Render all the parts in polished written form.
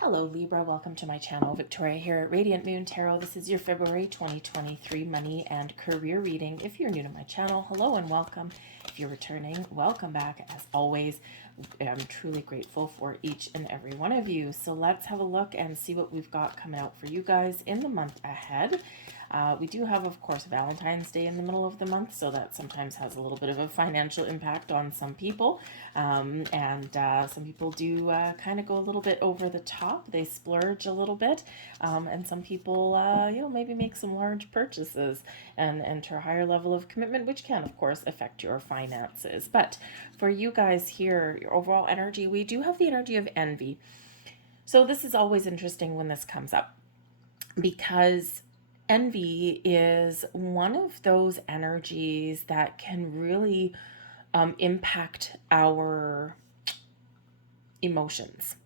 Hello Libra, welcome to my channel. Victoria here at Radiant Moon Tarot. This is your February 2023 money and career reading. If you're new to my channel, hello and welcome. If you're returning, welcome back. As always, I'm truly grateful for each and every one of you. So let's have a look and see what we've got coming out for you guys in the month ahead. We do have, of course, Valentine's Day in the middle of the month, so that sometimes has a little bit of a financial impact on some people. And some people do kind of go a little bit over the top. They splurge a little bit. And some people, maybe make some large purchases and enter a higher level of commitment, which can, of course, affect your finances. But for you guys here, your overall energy, we do have the energy of envy. So this is always interesting when this comes up, because envy is one of those energies that can really impact our emotions,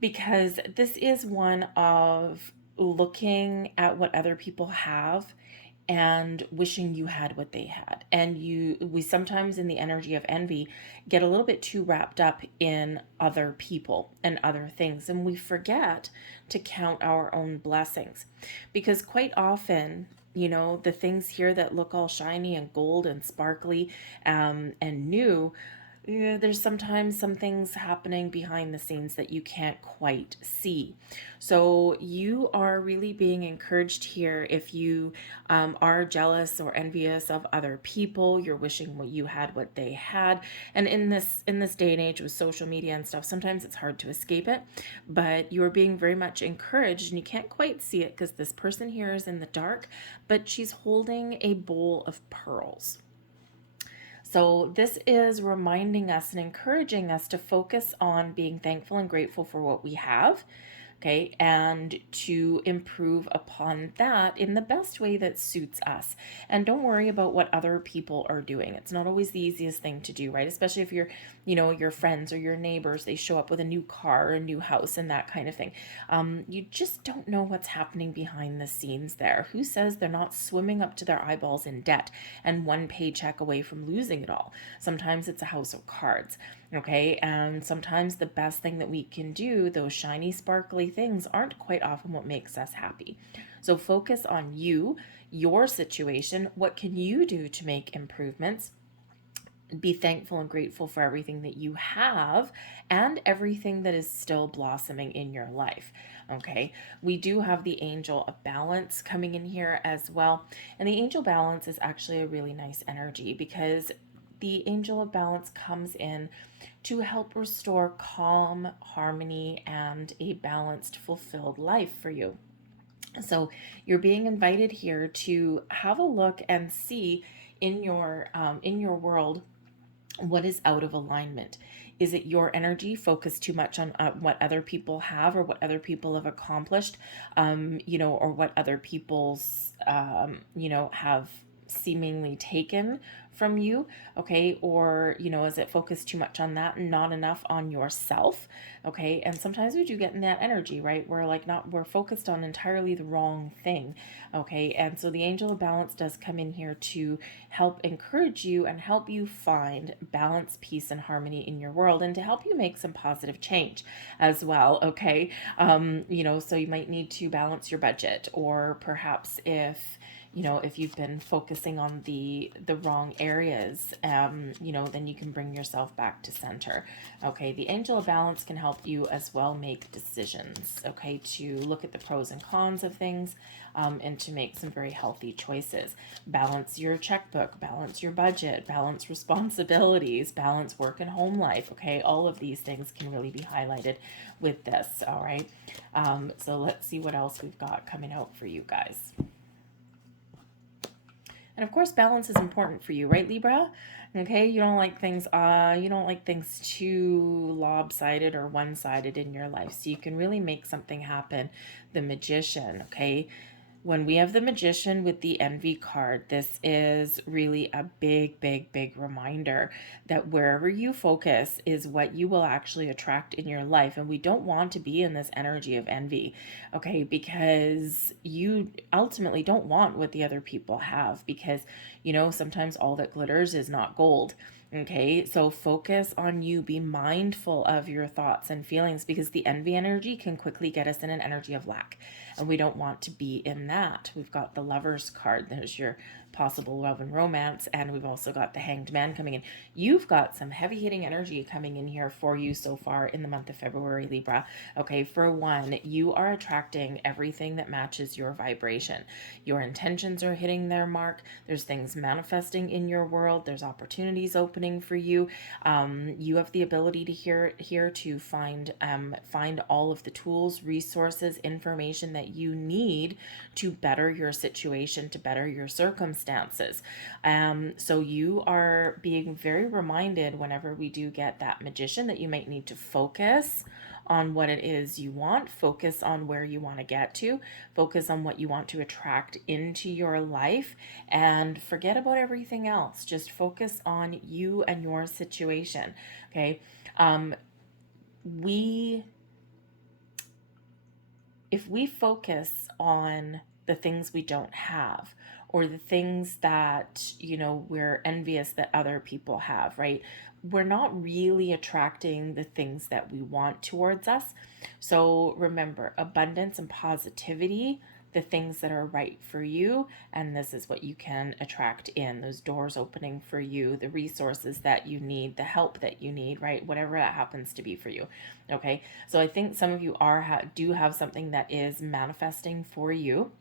because this is one of looking at what other people have and wishing you had what they had. And we sometimes, in the energy of envy, get a little bit too wrapped up in other people and other things, and we forget to count our own blessings, because quite often, the things here that look all shiny and gold and sparkly and new, there's sometimes some things happening behind the scenes that you can't quite see. So you are really being encouraged here. If you are jealous or envious of other people, you're wishing what you had, what they had. And in this day and age with social media and stuff, sometimes it's hard to escape it. But you are being very much encouraged, and you can't quite see it because this person here is in the dark, but she's holding a bowl of pearls. So this is reminding us and encouraging us to focus on being thankful and grateful for what we have, okay, and to improve upon that in the best way that suits us. And don't worry about what other people are doing. It's not always the easiest thing to do, right? Especially if your friends or your neighbors, they show up with a new car, a new house, and that kind of thing. You just don't know what's happening behind the scenes there. Who says they're not swimming up to their eyeballs in debt and one paycheck away from losing it all? Sometimes it's a house of cards. Okay, and sometimes the best thing that we can do, those shiny, sparkly things, aren't quite often what makes us happy. So focus on you, your situation. What can you do to make improvements? Be thankful and grateful for everything that you have and everything that is still blossoming in your life. Okay, we do have the angel of balance coming in here as well. And the angel balance is actually a really nice energy, because the angel of balance comes in to help restore calm, harmony, and a balanced, fulfilled life for you. So you're being invited here to have a look and see in your world what is out of alignment. Is it your energy focused too much on what other people have or what other people have accomplished, or what other people's, have seemingly taken from you? Okay, or is it focused too much on that and not enough on yourself? Okay, and sometimes we do get in that energy, right? We're focused on entirely the wrong thing. Okay, and so the angel of balance does come in here to help encourage you and help you find balance, peace, and harmony in your world, and to help you make some positive change as well. Okay, so you might need to balance your budget, or perhaps if you've been focusing on the wrong areas, then you can bring yourself back to center. Okay, the angel of balance can help you as well make decisions, okay, to look at the pros and cons of things, and to make some very healthy choices. Balance your checkbook, balance your budget, balance responsibilities, balance work and home life. Okay, all of these things can really be highlighted with this. All right, so let's see what else we've got coming out for you guys. And of course, balance is important for you, right, Libra? Okay, you don't like things too lopsided or one-sided in your life. So you can really make something happen. The Magician, okay? When we have the Magician with the envy card, this is really a big, big, big reminder that wherever you focus is what you will actually attract in your life. And we don't want to be in this energy of envy, okay? Because you ultimately don't want what the other people have, because Sometimes all that glitters is not gold. Okay, so focus on you. Be mindful of your thoughts and feelings, because the envy energy can quickly get us in an energy of lack. And we don't want to be in that. We've got the Lover's card. There's your possible love and romance. And we've also got the Hanged Man coming in. You've got some heavy hitting energy coming in here for you so far in the month of February, Libra. Okay, for one, you are attracting everything that matches your vibration. Your intentions are hitting their mark. There's things manifesting in your world. There's opportunities opening for you. You have the ability to here to find all of the tools, resources, information that you need to better your situation, to better your circumstances. So you are being very reminded whenever we do get that Magician that you might need to focus on what it is you want, focus on where you want to get to, focus on what you want to attract into your life, and forget about everything else. Just focus on you and your situation. Okay. We If we focus on the things we don't have, or the things that, we're envious that other people have, right? We're not really attracting the things that we want towards us. So remember, abundance and positivity, the things that are right for you, and this is what you can attract in, those doors opening for you, the resources that you need, the help that you need, right? Whatever that happens to be for you. Okay, so I think some of you do have something that is manifesting for you.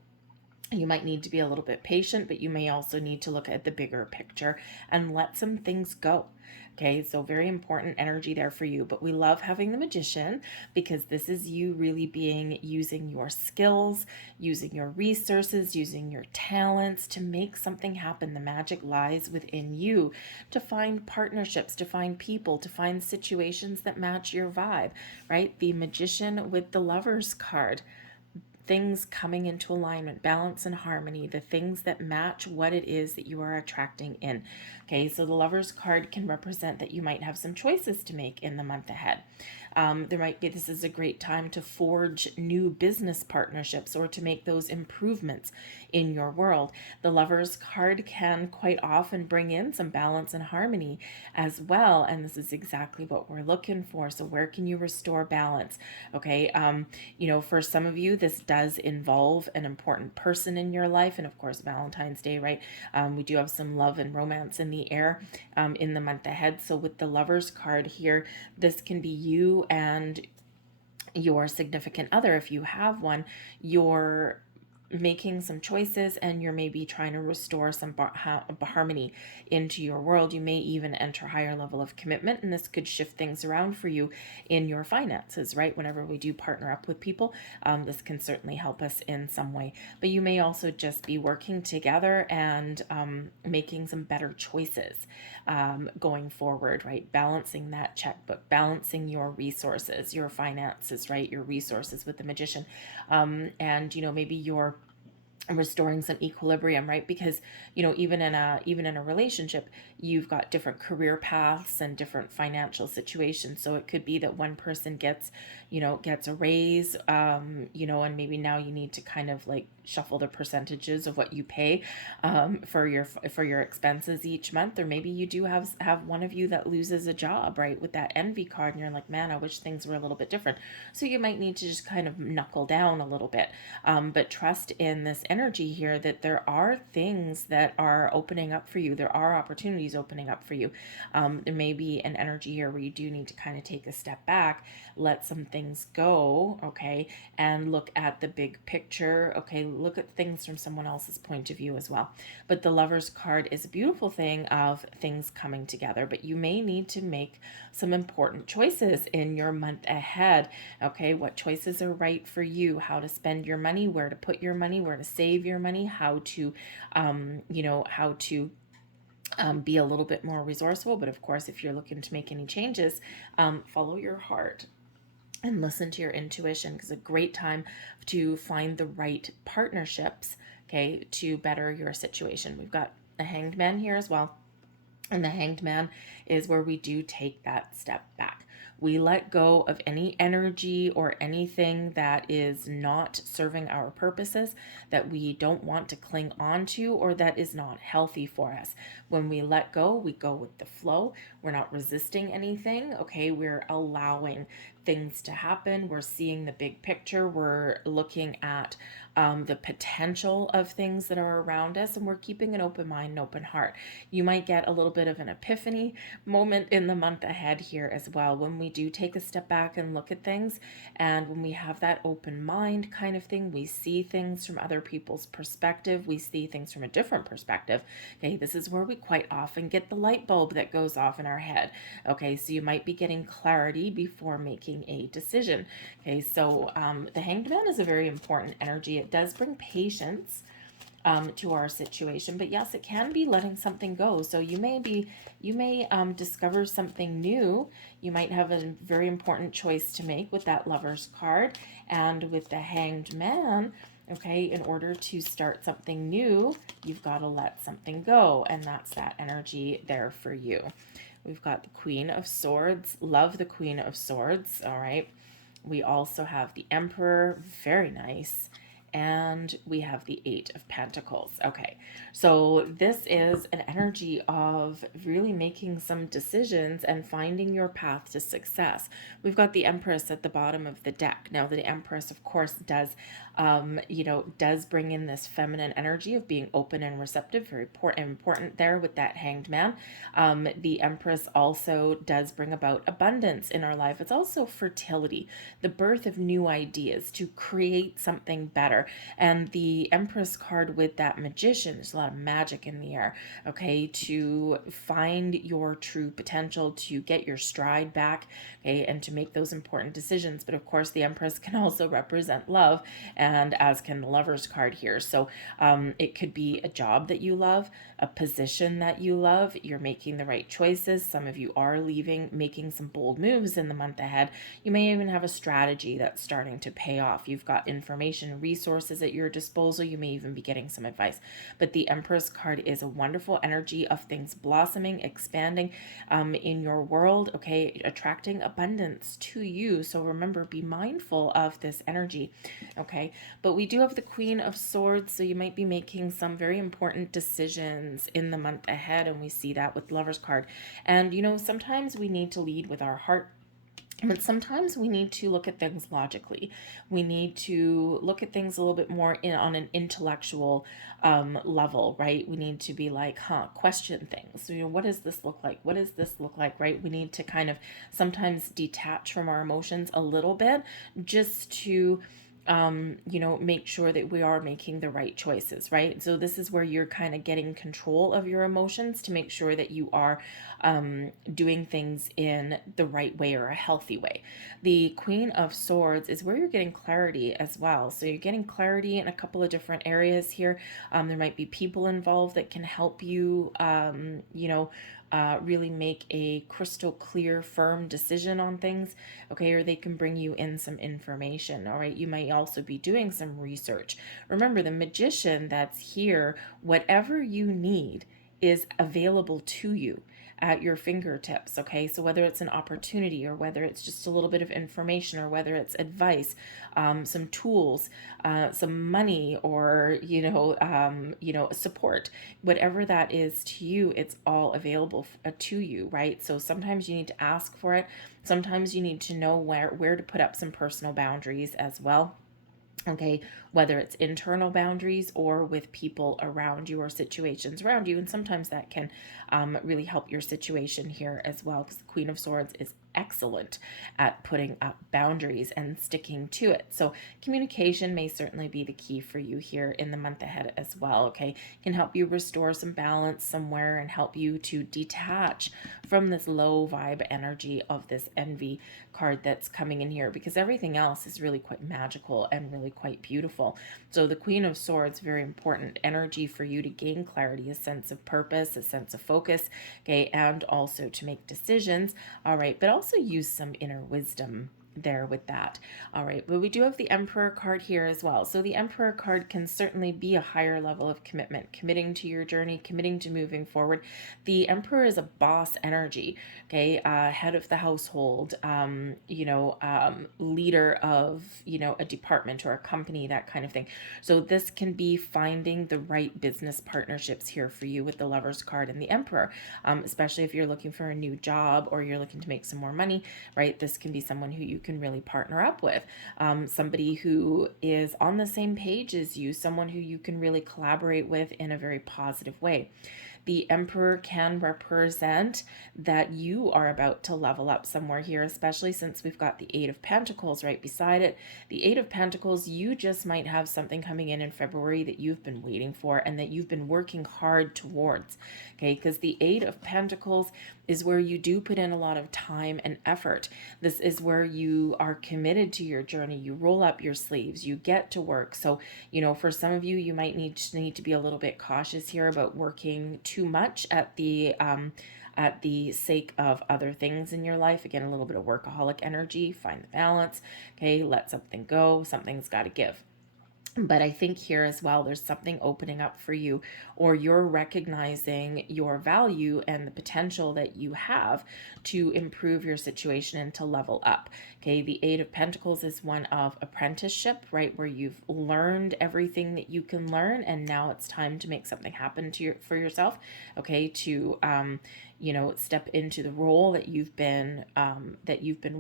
You might need to be a little bit patient, but you may also need to look at the bigger picture and let some things go. Okay, so very important energy there for you. But we love having the Magician, because this is you really using your skills, using your resources, using your talents to make something happen. The magic lies within you to find partnerships, to find people, to find situations that match your vibe, right? The Magician with the Lover's card, things coming into alignment, balance and harmony, the things that match what it is that you are attracting in. Okay, so the Lover's card can represent that you might have some choices to make in the month ahead. This is a great time to forge new business partnerships or to make those improvements in your world. The Lover's card can quite often bring in some balance and harmony as well. And this is exactly what we're looking for. So where can you restore balance? Okay. For some of you, this does involve an important person in your life. And of course, Valentine's Day, right? We do have some love and romance in the air in the month ahead. So with the Lover's card here, this can be you and your significant other. If you have one, you're making some choices and you're maybe trying to restore some harmony into your world. You may even enter a higher level of commitment, and this could shift things around for you in your finances, right? Whenever we do partner up with people, this can certainly help us in some way. But you may also just be working together and making some better choices going forward, right? Balancing that checkbook, balancing your resources, your finances, right? Your resources with the Magician. And maybe you're restoring some equilibrium, right? Because even in a relationship, you've got different career paths and different financial situations. So it could be that one person gets a raise, and maybe now you need to kind of like shuffle the percentages of what you pay for your expenses each month. Or maybe you do have one of you that loses a job, right, with that envy card, and you're like, man, I wish things were a little bit different. So you might need to just kind of knuckle down a little bit, but trust in this energy here that there are things that are opening up for you. There are opportunities opening up for you. There may be an energy here where you do need to kind of take a step back, let some things go, okay, and look at the big picture, okay, look at things from someone else's point of view as well. But the Lover's card is a beautiful thing of things coming together, but you may need to make some important choices in your month ahead, okay? What choices are right for you, how to spend your money, where to put your money, where to save your money, how to be a little bit more resourceful. But of course, if you're looking to make any changes, follow your heart and listen to your intuition, because a great time to find the right partnerships, okay, to better your situation. We've got a Hanged Man here as well. And the Hanged Man is where we do take that step back. We let go of any energy or anything that is not serving our purposes, that we don't want to cling on to, or that is not healthy for us. When we let go, we go with the flow. We're not resisting anything, okay? We're allowing things to happen. We're seeing the big picture. We're looking at the potential of things that are around us, and we're keeping an open mind and open heart. You might get a little bit of an epiphany moment in the month ahead here as well, when we do take a step back and look at things, and when we have that open mind kind of thing, we see things from other people's perspective, we see things from a different perspective. Okay, this is where we quite often get the light bulb that goes off in our head. Okay, so you might be getting clarity before making a decision. Okay, so the Hanged Man is a very important energy. It does bring patience to our situation, but yes, it can be letting something go. So you may discover something new. You might have a very important choice to make with that Lover's card, and with the Hanged Man. Okay, in order to start something new, you've got to let something go, and that's that energy there for you. We've got the Queen of Swords. Love the Queen of Swords. All right. We also have the Emperor. Very nice. And we have the Eight of Pentacles. Okay, so this is an energy of really making some decisions and finding your path to success. We've got the Empress at the bottom of the deck. Now, the Empress, of course, does does bring in this feminine energy of being open and receptive. Very important there with that Hanged Man. The Empress also does bring about abundance in our life. It's also fertility, the birth of new ideas to create something better. And the Empress card with that Magician, there's a lot of magic in the air, okay, to find your true potential, to get your stride back, okay, and to make those important decisions. But of course, the Empress can also represent love, and as can the Lover's card here. So it could be a job that you love, a position that you love. You're making the right choices. Some of you are making some bold moves in the month ahead. You may even have a strategy that's starting to pay off. You've got information, resources at your disposal. You may even be getting some advice. But the Empress card is a wonderful energy of things blossoming, expanding in your world, okay, attracting abundance to you. So remember, be mindful of this energy, okay? But we do have the Queen of Swords, so you might be making some very important decisions in the month ahead, and we see that with Lover's card. And sometimes we need to lead with our heart, but sometimes we need to look at things logically. We need to look at things a little bit more on an intellectual level, right? We need to be like, question things. So, what does this look like? What does this look like, right? We need to kind of sometimes detach from our emotions a little bit, just to make sure that we are making the right choices, right? So this is where you're kind of getting control of your emotions to make sure that you are doing things in the right way or a healthy way. The Queen of Swords is where you're getting clarity as well. So you're getting clarity in a couple of different areas here. There might be people involved that can help you, really make a crystal clear, firm decision on things, okay, or they can bring you in some information, all right? You might also be doing some research. Remember, the Magician that's here, whatever you need is available to you at your fingertips, okay? So whether it's an opportunity, or whether it's just a little bit of information, or whether it's advice, some tools, some money, or support, whatever that is to you, it's all available to you, right? So sometimes you need to ask for it. Sometimes you need to know where to put up some personal boundaries as well. Okay, whether it's internal boundaries or with people around you or situations around you. And sometimes that can really help your situation here as well, because the Queen of Swords is excellent at putting up boundaries and sticking to it. So communication may certainly be the key for you here in the month ahead as well, okay? It can help you restore some balance somewhere and help you to detach from this low vibe energy of this envy card that's coming in here, because everything else is really quite magical and really quite beautiful. So the Queen of Swords, very important energy for you to gain clarity, a sense of purpose, a sense of focus, okay, and also to make decisions, all right, but also use some inner wisdom there with that. All right, but we do have the Emperor card here as well. So the Emperor card can certainly be a higher level of commitment, committing to your journey, committing to moving forward. The Emperor is a boss energy, okay, head of the household, leader of, a department or a company, that kind of thing. So this can be finding the right business partnerships here for you with the Lovers card and the Emperor, especially if you're looking for a new job or you're looking to make some more money, right? This can be someone who you can really partner up with, somebody who is on the same page as you, someone who you can really collaborate with in a very positive way. The Emperor can represent that you are about to level up somewhere here, especially since we've got the Eight of Pentacles right beside it. The Eight of Pentacles, you just might have something coming in February that you've been waiting for and that you've been working hard towards, okay? Because the Eight of Pentacles is where you do put in a lot of time and effort. This is where you are committed to your journey. You roll up your sleeves, you get to work. So, for some of you, you might need to be a little bit cautious here about working too much at the sake of other things in your life. Again, a little bit of workaholic energy, find the balance. Okay, let something go. Something's got to give. But I think here as well, there's something opening up for you, or you're recognizing your value and the potential that you have to improve your situation and to level up. Okay, the Eight of Pentacles is one of apprenticeship, right? Where you've learned everything that you can learn, and now it's time to make something happen for yourself. Okay, to step into the role that you've been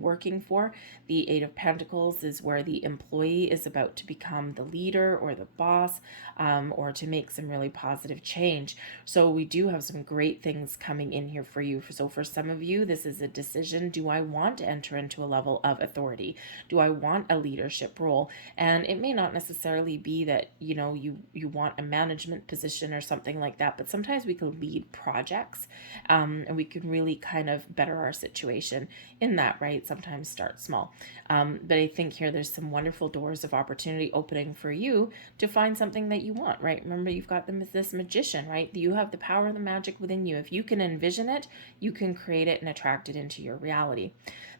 working for. The Eight of Pentacles is where the employee is about to become the leader or the boss, or to make some really positive change. So we do have some great things coming in here for you. So for some of you, this is a decision. Do I want to enter into a level of authority? Do I want a leadership role? And it may not necessarily be that, you want a management position or something like that, but sometimes we can lead projects, and we can really kind of better our situation in that, right? Sometimes start small. But I think here there's some wonderful doors of opportunity opening for you to find something that you want, right? Remember, you've got this magician, right? You have the power of the magic within you. If you can envision it, you can create it and attract it into your reality.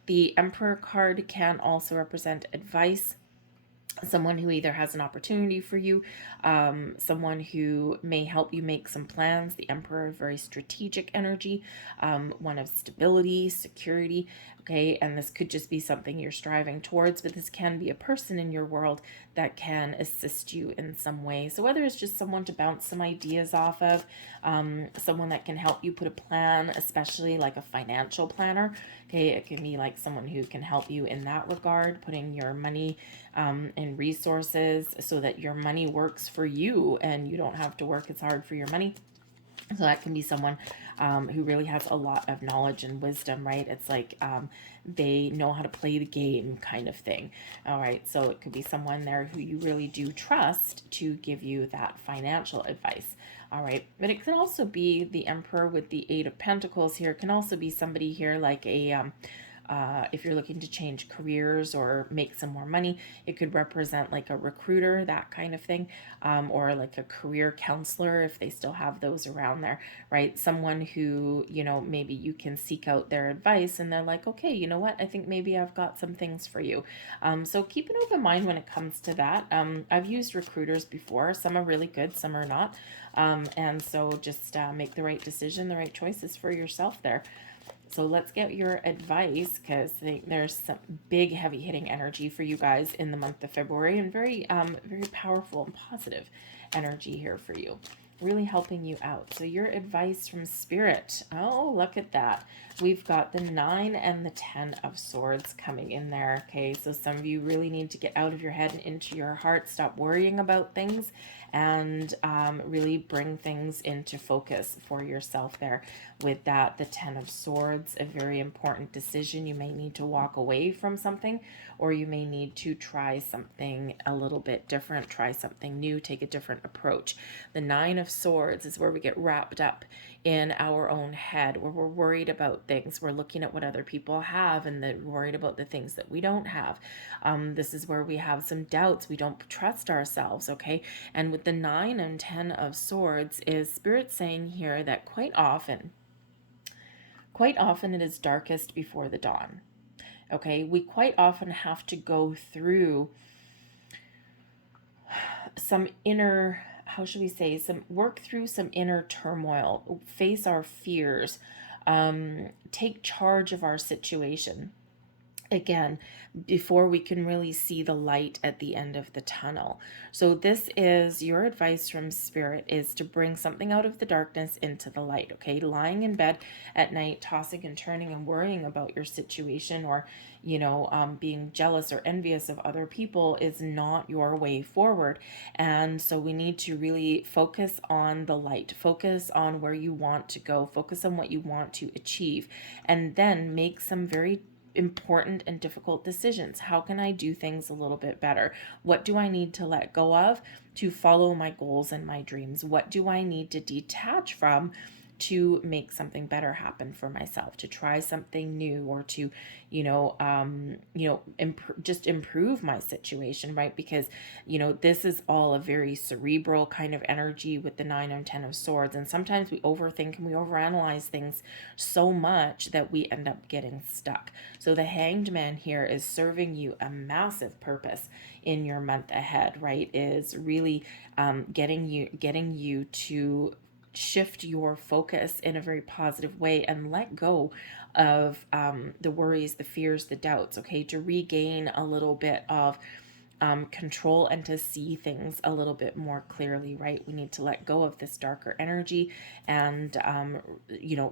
The Emperor card can also represent advice, someone who either has an opportunity for you, someone who may help you make some plans. The Emperor, very strategic energy, one of stability, security, okay? And this could just be something you're striving towards, but this can be a person in your world that can assist you in some way. So whether it's just someone to bounce some ideas off of, someone that can help you put a plan, especially like a financial planner, okay? It can be like someone who can help you in that regard, putting your money and resources so that your money works for you and you don't have to work as hard for your money. So that can be someone who really has a lot of knowledge and wisdom, right? It's like they know how to play the game kind of thing. All right, so it could be someone there who you really do trust to give you that financial advice. All right, but it can also be the Emperor with the Eight of Pentacles here. It can also be somebody here like a if you're looking to change careers or make some more money, it could represent like a recruiter, that kind of thing, or like a career counselor if they still have those around there, right? Someone who, maybe you can seek out their advice and they're like, okay, you know what? I think maybe I've got some things for you. So keep an open mind when it comes to that. I've used recruiters before. Some are really good, some are not. And so just make the right decision, the right choices for yourself there. So let's get your advice, because there's some big heavy hitting energy for you guys in the month of February, and very powerful and positive energy here for you, really helping you out. So your advice from Spirit. Oh, look at that. We've got the 9 and the 10 of Swords coming in there. Okay, so some of you really need to get out of your head and into your heart. Stop worrying about things and really bring things into focus for yourself there. With that, the 10 of Swords, a very important decision. You may need to walk away from something, or you may need to try something a little bit different, try something new, take a different approach. The 9 of Swords is where we get wrapped up in our own head, where we're worried about things. We're looking at what other people have and then worried about the things that we don't have. This is where we have some doubts. We don't trust ourselves, okay? And with the 9 and 10 of Swords, is Spirit saying here that quite often it is darkest before the dawn. Okay, we quite often have to go through some inner, how should we say, some work through some inner turmoil, face our fears, take charge of our situation again before we can really see the light at the end of the tunnel. So this is your advice from spirit, is to bring something out of the darkness into the light. Okay, lying in bed at night tossing and turning and worrying about your situation, or being jealous or envious of other people, is not your way forward. And so we need to really focus on the light, focus on where you want to go, focus on what you want to achieve, and then make some very important and difficult decisions. How can I do things a little bit better? What do I need to let go of to follow my goals and my dreams? What do I need to detach from to make something better happen for myself, to try something new, or to just improve my situation, right? Because this is all a very cerebral kind of energy with the 9 and 10 of swords, and sometimes we overthink and we overanalyze things so much that we end up getting stuck. So the Hanged Man here is serving you a massive purpose in your month ahead, right? Is really getting you to shift your focus in a very positive way and let go of the worries, the fears, the doubts, okay, to regain a little bit of control and to see things a little bit more clearly, right? We need to let go of this darker energy and,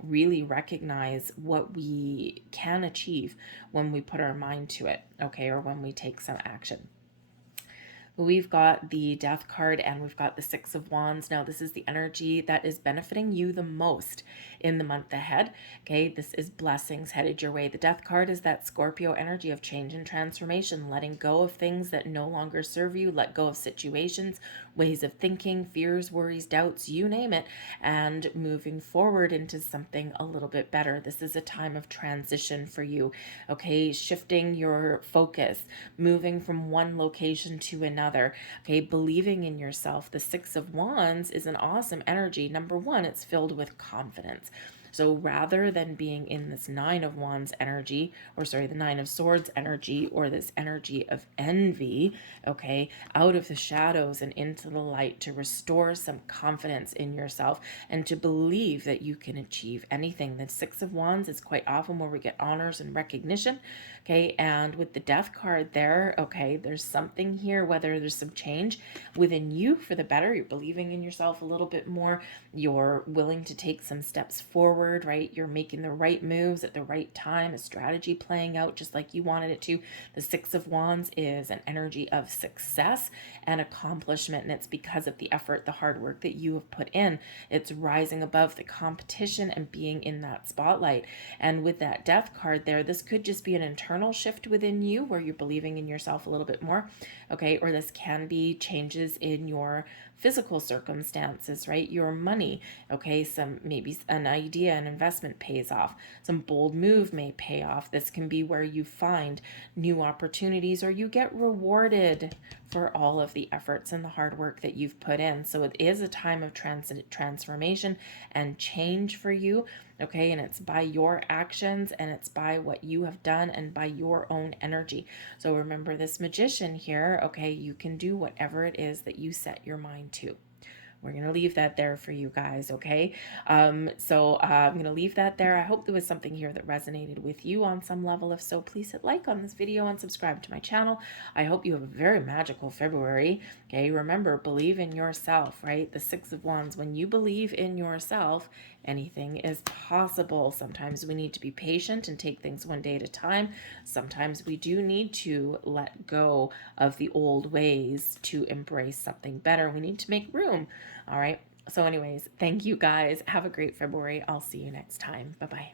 really recognize what we can achieve when we put our mind to it, okay, or when we take some action. We've got the Death card and we've got the Six of Wands. Now, this is the energy that is benefiting you the most in the month ahead. Okay, this is blessings headed your way. The Death card is that Scorpio energy of change and transformation, letting go of things that no longer serve you, let go of situations, ways of thinking, fears, worries, doubts, you name it, and moving forward into something a little bit better. This is a time of transition for you. Okay, shifting your focus, moving from one location to another. Okay, believing in yourself. The Six of Wands is an awesome energy. Number one, it's filled with confidence. So rather than being in this Nine of Wands energy, or sorry, the Nine of Swords energy, or this energy of envy, okay, out of the shadows and into the light, to restore some confidence in yourself and to believe that you can achieve anything. The Six of Wands is quite often where we get honors and recognition, okay, and with the Death card there, okay, there's something here, whether there's some change within you for the better, you're believing in yourself a little bit more, you're willing to take some steps forward, right? You're making the right moves at the right time, a strategy playing out just like you wanted it to. The Six of Wands is an energy of success and accomplishment, and it's because of the effort, the hard work that you have put in. It's rising above the competition and being in that spotlight. And with that Death card there, this could just be an internal shift within you where you're believing in yourself a little bit more, okay? Or this can be changes in your physical circumstances, right? Your money, okay? Some, maybe an idea, an investment pays off. Some bold move may pay off. This can be where you find new opportunities or you get rewarded for all of the efforts and the hard work that you've put in. So it is a time of transformation and change for you, okay? And it's by your actions and it's by what you have done and by your own energy. So remember this Magician here, okay? You can do whatever it is that you set your mind to. We're going to leave that there for you guys, okay? So I'm going to leave that there. I hope there was something here that resonated with you on some level. If so, please hit like on this video and subscribe to my channel. I hope you have a very magical February, okay? Remember, believe in yourself, right? The Six of Wands, when you believe in yourself, anything is possible. Sometimes we need to be patient and take things one day at a time. Sometimes we do need to let go of the old ways to embrace something better. We need to make room. All right. So anyways, thank you guys. Have a great February. I'll see you next time. Bye-bye.